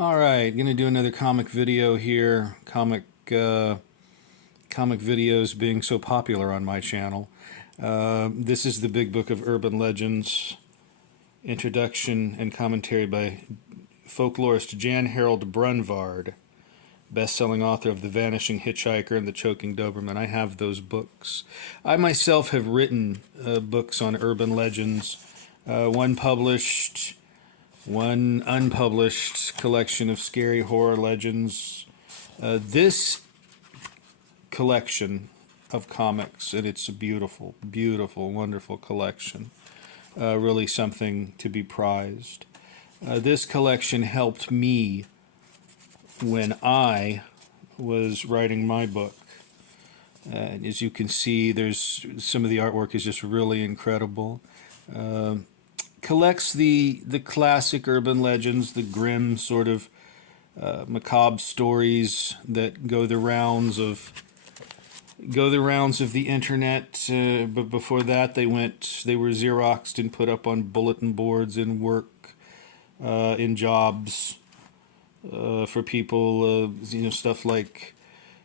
All right, gonna do another comic video here. Comic videos being so popular on my channel. This is the Big Book of Urban Legends, introduction and commentary by folklorist Jan Harold Brunvard, best-selling author of The Vanishing Hitchhiker and The Choking Doberman. I have those books. I myself have written books on urban legends, one published, one unpublished collection of scary horror legends. This collection of comics, and it's a beautiful, beautiful, wonderful collection. Really something to be prized. This collection helped me when I was writing my book. As you can see, there's some of the artwork is just really incredible. Collects the classic urban legends, the grim sort of macabre stories that go the rounds of the internet. But before that, they were Xeroxed and put up on bulletin boards in work, in jobs, for people. Stuff like,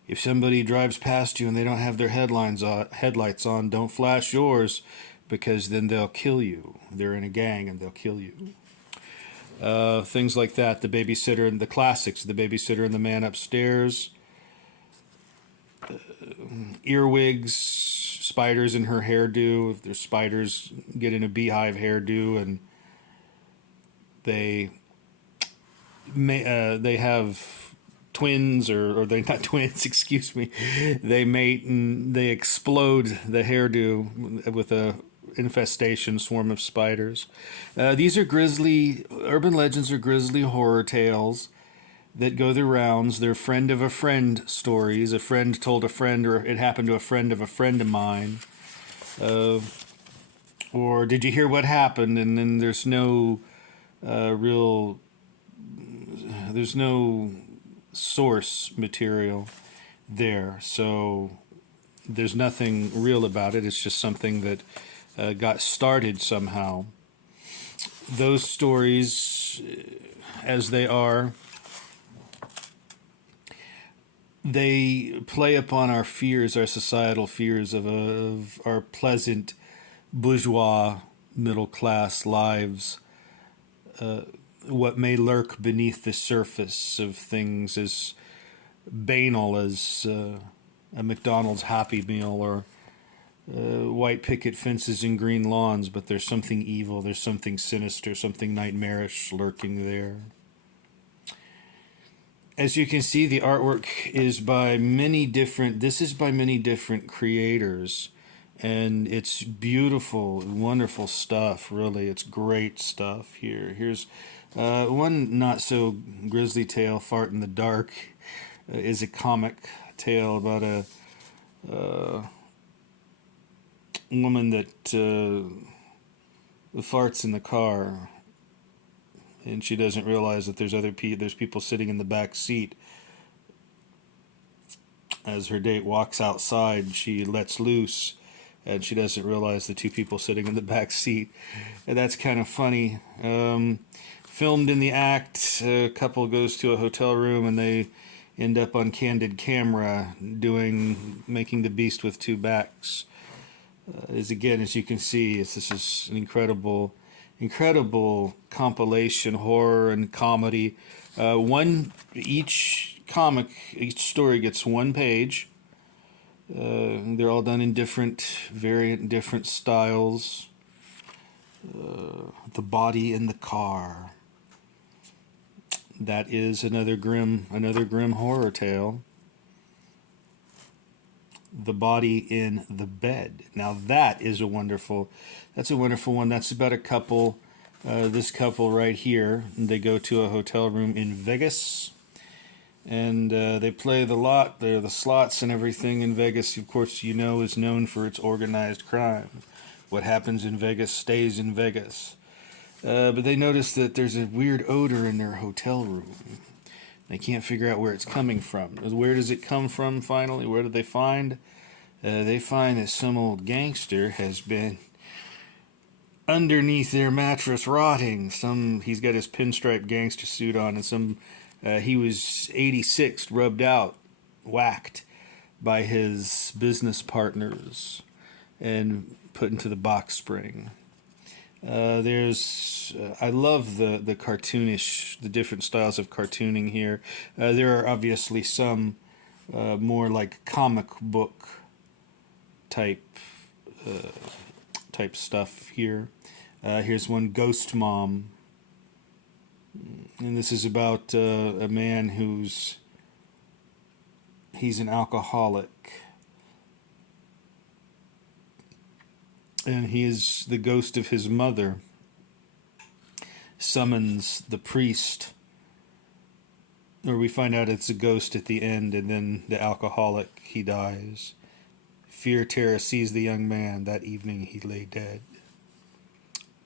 if somebody drives past you and they don't have their headlights on, don't flash yours, because then they'll kill you. They're in a gang and they'll kill you. Things like that. The babysitter and the classics. The babysitter and the man upstairs. Earwigs. Spiders in her hairdo. If there's spiders, get in a beehive hairdo, and they have twins, or they're not twins. Excuse me. They mate and they explode the hairdo with a infestation swarm of spiders. These are urban legends are grisly horror tales that go the rounds. They're friend of a friend stories. A friend told a friend, or it happened to a friend of mine. Or did you hear what happened? And then there's no there's no source material there. So there's nothing real about it. It's just something that got started somehow. Those stories, as they are, they play upon our fears, our societal fears of our pleasant bourgeois middle class lives, what may lurk beneath the surface of things as banal as a McDonald's Happy Meal, or white picket fences and green lawns, but there's something evil, there's something sinister, something nightmarish lurking there. As you can see, the artwork is by many different creators, and it's beautiful, wonderful stuff, really. It's great stuff here. Here's one not so grisly tale, Fart in the Dark, is a comic tale about a woman that farts in the car, and she doesn't realize that there's people sitting in the back seat. As her date walks outside, she lets loose, and she doesn't realize the two people sitting in the back seat. And that's kind of funny. Filmed in the act, a couple goes to a hotel room and they end up on candid camera making the beast with two backs. As you can see, this is an incredible compilation, horror and comedy. Each story gets one page. They're all done in different styles. The Body in the Car. That is another grim horror tale. The Body in the Bed. Now that's a wonderful one. That's about a couple, this couple right here. They go to a hotel room in Vegas, and they play the slots and everything in Vegas. Of course, is known for its organized crime. What happens in Vegas stays in Vegas. But they notice that there's a weird odor in their hotel room. They can't figure out where it's coming from. Where does it come from finally? Where do they find? They find that some old gangster has been underneath their mattress rotting. He's got his pinstripe gangster suit on, and some He was 86, rubbed out, whacked by his business partners, and put into the box spring. I love the cartoonish, the different styles of cartooning here. There are obviously some more like comic book type type stuff here. Here's one, Ghost Mom, and this is about a man he's an alcoholic, and he is the ghost of his mother summons the priest, or we find out it's a ghost at the end, and then the alcoholic, he dies. Fear, terror seized the young man. That evening he lay dead.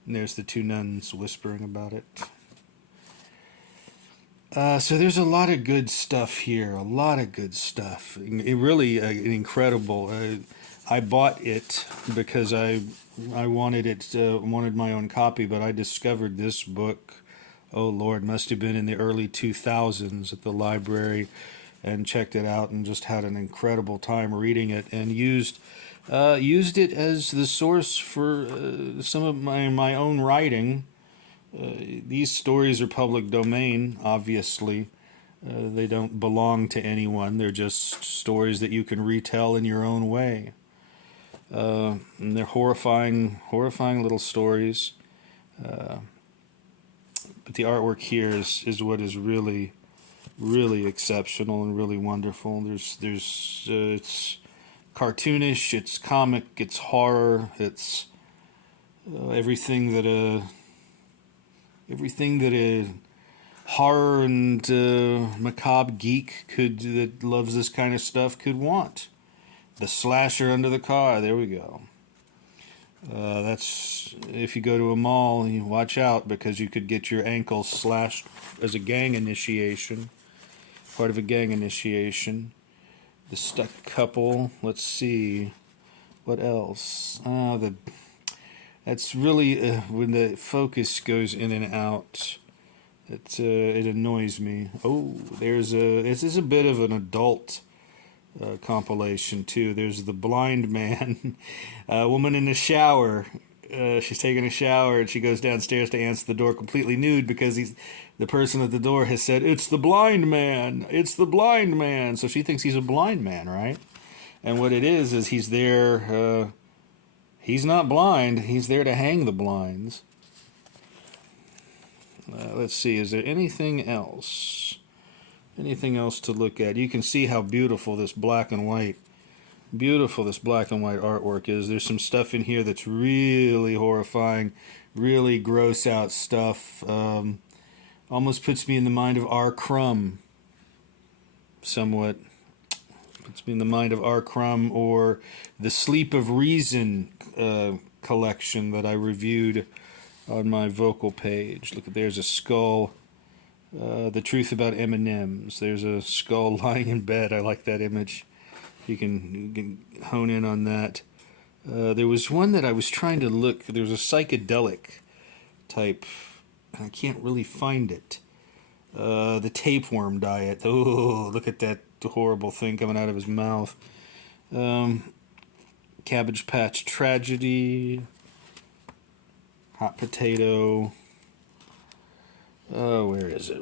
And there's the two nuns whispering about it. So there's a lot of good stuff here. A lot of good stuff. It really incredible. I bought it because I wanted it. Wanted my own copy, but I discovered this book. Oh Lord, must have been in the early 2000s at the library, and checked it out and just had an incredible time reading it, and used it as the source for some of my own writing. These stories are public domain, obviously. They don't belong to anyone. They're just stories that you can retell in your own way. And they're horrifying little stories. But the artwork here is what is really, really exceptional and really wonderful. It's cartoonish, it's comic, it's horror, it's everything that a horror and macabre geek that loves this kind of stuff could want. The slasher under the car, there we go. That's, if you go to a mall, you watch out, because you could get your ankle slashed as a gang initiation, part of a gang initiation. The stuck couple, let's see, what else? That's really, when the focus goes in and out, it annoys me. Oh, this is a bit of an adult compilation too. There's the blind man, a woman in the shower. She's taking a shower and she goes downstairs to answer the door completely nude, because the person at the door has said, "It's the blind man. It's the blind man." So she thinks he's a blind man, right? And what it is he's there. He's not blind. He's there to hang the blinds. Let's see. Is there anything else? Anything else to look at? You can see how beautiful this black and white artwork is. There's some stuff in here that's really horrifying, really gross out stuff. Almost puts me in the mind of R. Crumb. Somewhat. Puts me in the mind of R. Crumb, or the Sleep of Reason collection that I reviewed on my vocal page. Look, there's a skull. The Truth About M&Ms. There's a skull lying in bed. I like that image. You can hone in on that. There was one that I was trying to look. There was a psychedelic type, and I can't really find it. The tapeworm diet. Oh, look at that horrible thing coming out of his mouth. Cabbage Patch Tragedy. Hot Potato. Oh, where is it?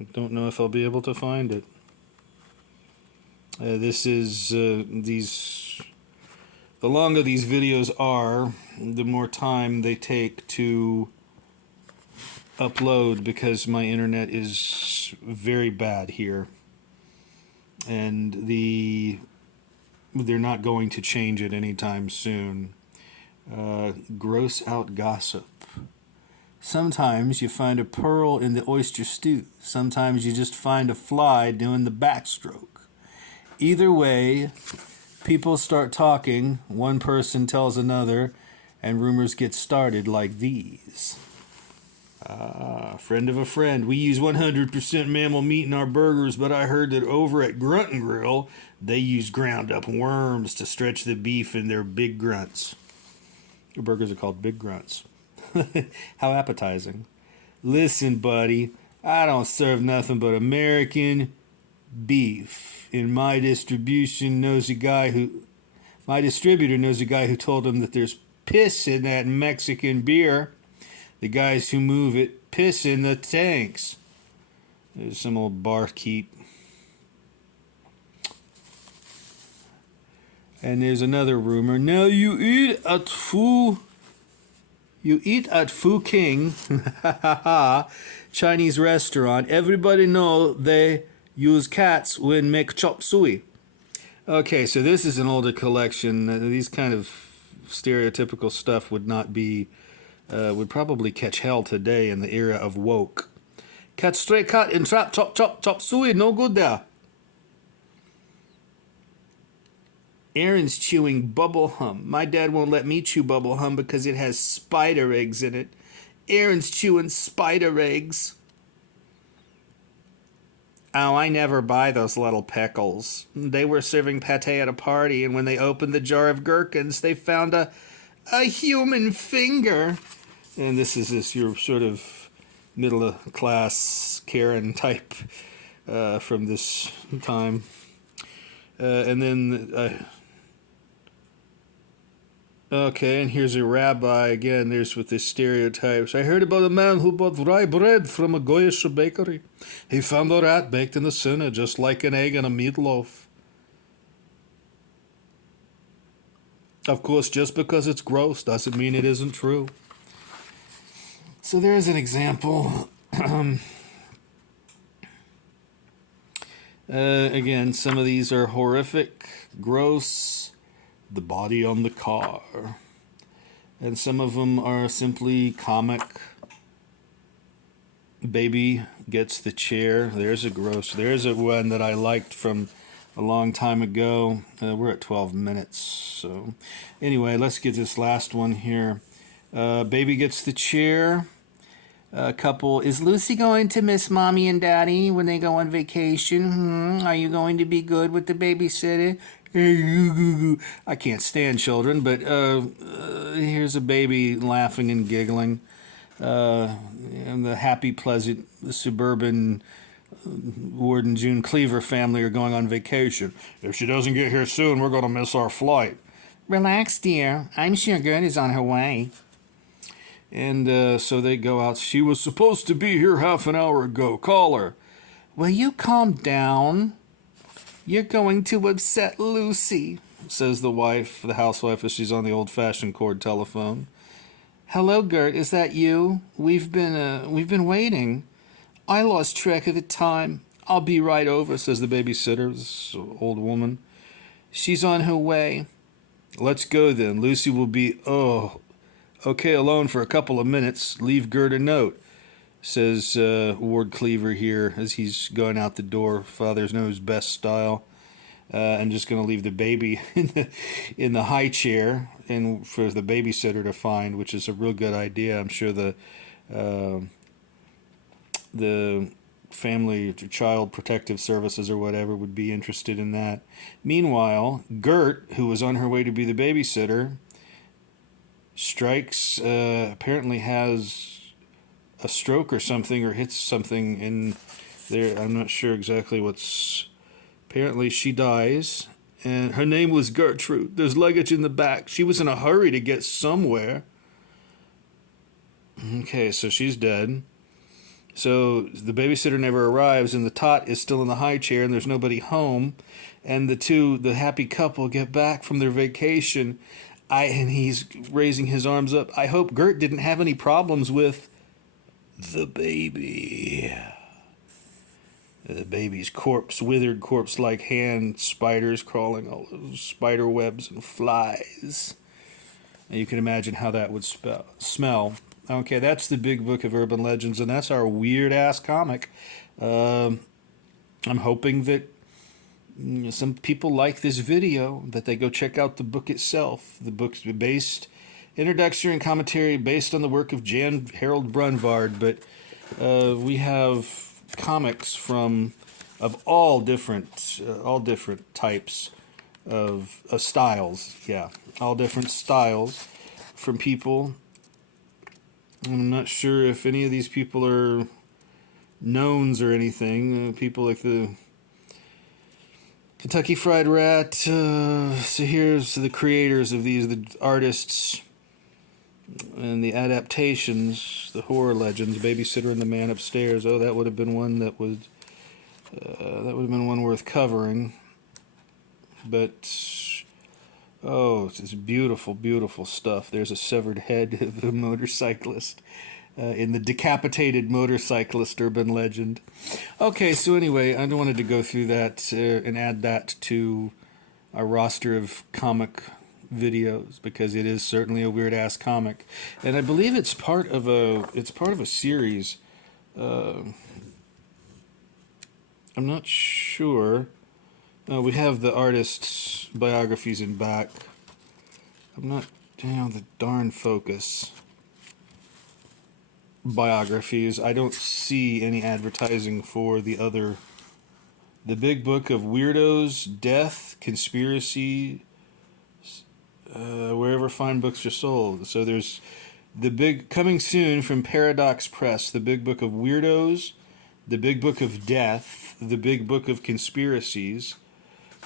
I don't know if I'll be able to find it. This is, the longer these videos are, the more time they take to upload, because my internet is very bad here. And they're not going to change it anytime soon. Gross out gossip. Sometimes you find a pearl in the oyster stew. Sometimes you just find a fly doing the backstroke. Either way, people start talking, one person tells another, and rumors get started like these. Friend of a friend. We use 100% mammal meat in our burgers, but I heard that over at Grunt and Grill, they use ground up worms to stretch the beef in their big grunts. Your burgers are called Big Grunts. How appetizing. Listen, buddy, I don't serve nothing but American beef. And my distributor knows a guy who told him that there's piss in that Mexican beer. The guys who move it piss in the tanks. There's some old barkeep. And there's another rumor. Now you eat at Fu King, Chinese restaurant. Everybody know they use cats when make chop suey. Okay, so this is an older collection. These kind of stereotypical stuff would probably catch hell today in the era of woke. Cat stray cat in trap chop suey, no good there. Aaron's chewing bubble hum. My dad won't let me chew bubble hum because it has spider eggs in it. Aaron's chewing spider eggs. Oh, I never buy those little pickles. They were serving pate at a party, and when they opened the jar of gherkins, they found a human finger. And this is your sort of middle-class Karen type from this time. And then... Okay, and here's a rabbi again. There's with the stereotypes. I heard about a man who bought rye bread from a Goyish bakery. He found a rat baked in the center, just like an egg in a meatloaf. Of course, just because it's gross doesn't mean it isn't true. So there's an example. Again, some of these are horrific, gross. The body on the car. And some of them are simply comic. Baby gets the chair. There's a one that I liked from a long time ago. We're at 12 minutes. So anyway, let's get this last one here. Baby gets the chair. Couple, is Lucy going to miss mommy and daddy when they go on vacation? Are you going to be good with the babysitter? I can't stand children, but here's a baby laughing and giggling. And the happy, pleasant, suburban Ward and June Cleaver family are going on vacation. If she doesn't get here soon, we're going to miss our flight. Relax, dear. I'm sure Gert is on her way. And so they go out. She was supposed to be here half an hour ago. Call her. Will you calm down? You're going to upset Lucy, says the housewife, as she's on the old-fashioned cord telephone. Hello, Gert. Is that you? We've been waiting. I lost track of the time. I'll be right over, says the babysitter, this old woman. She's on her way. Let's go then. Lucy will be, okay alone for a couple of minutes. Leave Gert a note, says Ward Cleaver here as he's going out the door. Father's knows best style. I'm just going to leave the baby in the high chair and for the babysitter to find, which is a real good idea. I'm sure the family child protective services or whatever would be interested in that. Meanwhile, Gert, who was on her way to be the babysitter, strikes, apparently has a stroke or something, or hits something in there. I'm not sure exactly what's... Apparently she dies, and her name was Gertrude. There's luggage in the back. She was in a hurry to get somewhere. Okay, so she's dead. So the babysitter never arrives, and the tot is still in the high chair, and there's nobody home. And the happy couple, get back from their vacation. And he's raising his arms up. I hope Gert didn't have any problems with the baby. The baby's corpse, withered corpse-like hand, spiders crawling, all those spider webs and flies. And you can imagine how that would smell. Okay, that's the Big Book of Urban Legends, and that's our weird-ass comic. I'm hoping that some people like this video, that they go check out the book itself. The book's based, introduction and commentary based on the work of Harold Brunvard, but we have comics of all different types of styles. Yeah, all different styles from people I'm not sure if any of these people are knowns or anything. People like the Kentucky Fried Rat. So here's the creators of these, the artists and the adaptations, the horror legends, Babysitter and the Man Upstairs. Oh, that would have been one that would have been one worth covering. But oh, it's just beautiful, beautiful stuff. There's a severed head of a motorcyclist in the Decapitated Motorcyclist urban legend. Okay, so anyway, I wanted to go through that and add that to our roster of comic videos because it is certainly a weird ass comic, and I believe it's part of a series. I'm not sure. We have the artists' biographies in back. I'm not. The darn focus. Biographies. I don't see any advertising for the other. The Big Book of Weirdos, Death, Conspiracy, wherever fine books are sold. So there's coming soon from Paradox Press, The Big Book of Weirdos, The Big Book of Death, The Big Book of Conspiracies,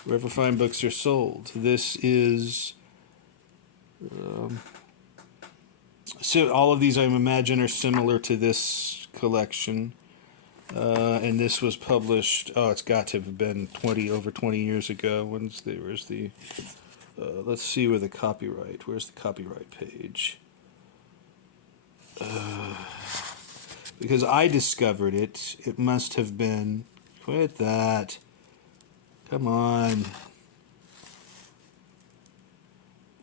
wherever fine books are sold. This is so all of these I imagine are similar to this collection. And this was published, it's got to have been over 20 years ago. Where's the let's see where's the copyright page? Because I discovered it. It must have been, quit that. Come on.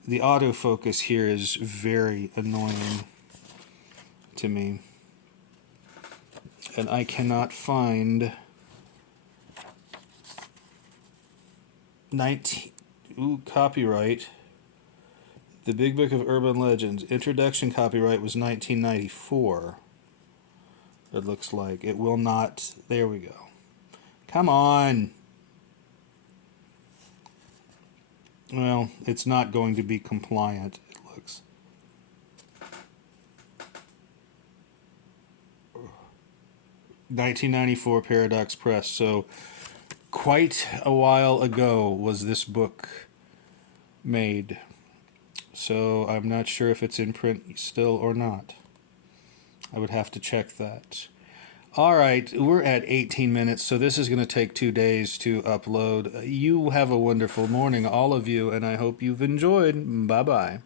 The autofocus here is very annoying to me. And I cannot find copyright. The Big Book of Urban Legends. Introduction copyright was 1994. It looks like. It will not. There we go. Come on. Well, it's not going to be compliant, it looks. (1994) Paradox Press. So quite a while ago was this book made. So I'm not sure if it's in print still or not. I would have to check that. All right, we're at 18 minutes, so this is going to take 2 days to upload. You have a wonderful morning, all of you, and I hope you've enjoyed. Bye-bye.